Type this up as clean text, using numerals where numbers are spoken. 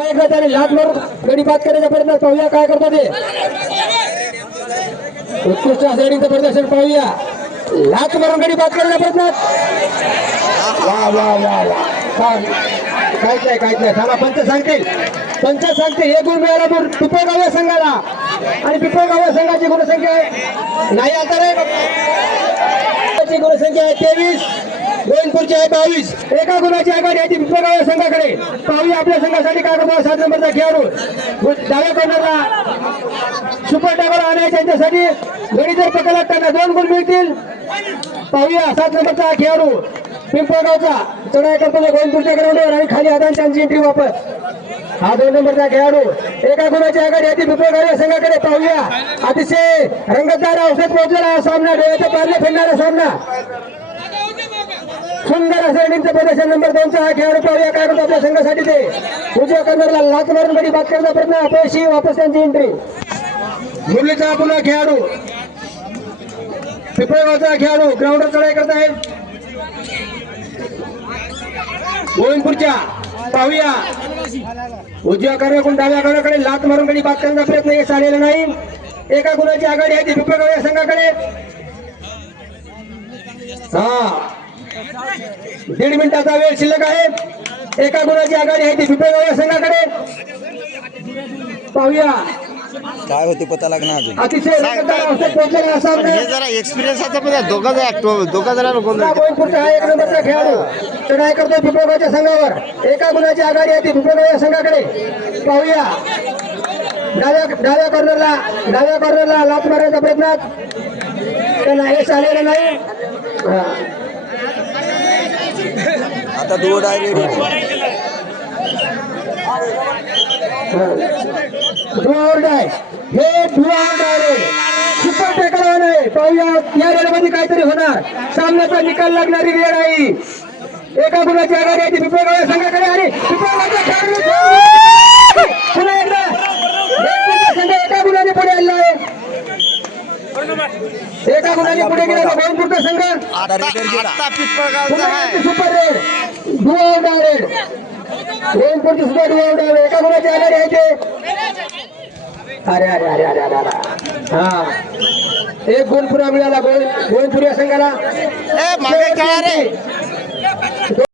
एकदा त्याने लात मारून गडी बाद करण्याचा प्रयत्न पाहूया काय करतो ते. उत्कृष्ट सेटिंगचं प्रदर्शन पाहूया. लात मारून गडी बाद करण्याचा प्रयत्न. वा वा वा वा काहीच नाही थांबा. पंच सांगतील एक गुण मिळाला पिंपळगाव या संघाला आणि पिंपळगाव या संघाची गुणसंख्या आहे नाही आता रे गुणसंख्या आहे 23, गोविंदपूरची आहे 22. एका गुणाची आघाडी आहे ती पिंपळगाव या संघाकडे. पाहूया आपल्या संघासाठी काय करतो 7 नंबरचा खेळाडू. डाव्या कॉर्नरला सुपर टायगर आणायचे त्यांच्यासाठी गडी जर पकडला त्यांना 2 गुण मिळतील. पाहूया 7 नंबरचा खेळाडू पिंपळगावचा चढाई करतो गोविंदपूरच्या ग्राउंडवर आणि खाली हाताने त्यांची एंट्री वापस. हा 2 नंबरचा खेळाडू एका गुणाची आघाडी आहे ती पिंपळगाव या संघाकडे. पाहूया अतिशय रंगतदार औषध पोहोचलेला सामना, डोळ्याच्या पारले फिरणारा सामना. सुंदर असं इनिंगचं प्रदर्शन. नंबर 2चा हा खेळाडू पाहूया काय करतो आपल्या संघासाठी ते. उजव्या कॉर्नरला लात मारून गडी बाद करण्याचा प्रयत्न अपयशी. वापस त्यांची एंट्री. मुरलीचा पुन्हा खेळाडू पिंपळगावचा खेळाडू ग्राउंडवर चढाई करत आहे गोविंदपूरच्या. पाहूया उजव्या कॉर्नरकडून डाव्या कॉर्नरकडे लात मारून गडी बाद करण्याचा प्रयत्न यश आलेला नाही. एका गुणाची आघाडी आहे ती पिंपळगाव या संघाकडे. 1.5 मिनिटाचा वेळ शिल्लक आहे. एका गुणाची आघाडी आहे ती पिंपळगाव या संघाकडे. पाहूया काय होते पता लागणार अजून. अतिशय पोहोचलेला सामना. जरा एक्सपिरियन्स आता दोघा जरा गोविंदपूरचा हा 1 नंबरचा खेळाडू चढाई करतोय पिंपळगावच्या संघावर. एका गुणाची आघाडी आहे ती पिंपळगाव या संघाकडे. पाहूया डाव्या कॉर्नरला लात मारण्याचा प्रयत्न त्यांना यश आलेलं नाही. आता दूर आहे सुपर टेकर आहे. पाहूया या रेडमध्ये काहीतरी होणार. सामन्याचा निकाल लागणारी रेड आहे. एका गुणाची आघाडी आहे ती पिंपळगाव या संघाकडे आणि पिंपळगावचा खेळाडू पुन्हा एकदा संघ एका गुणाने पुढे आलेला आहे. एका गुणाने पुढे गेला गोविंदपूरचा संघ. सुपर रेड डुआउट रेड गोविंदपूरची सुद्धा डुआउट आहे. एका गुणाची आघाडी आहे ते. अरे अरे अरे अरे अरे हा 1 गुण पुरा मिळाला गोविंदपूर या संघाला.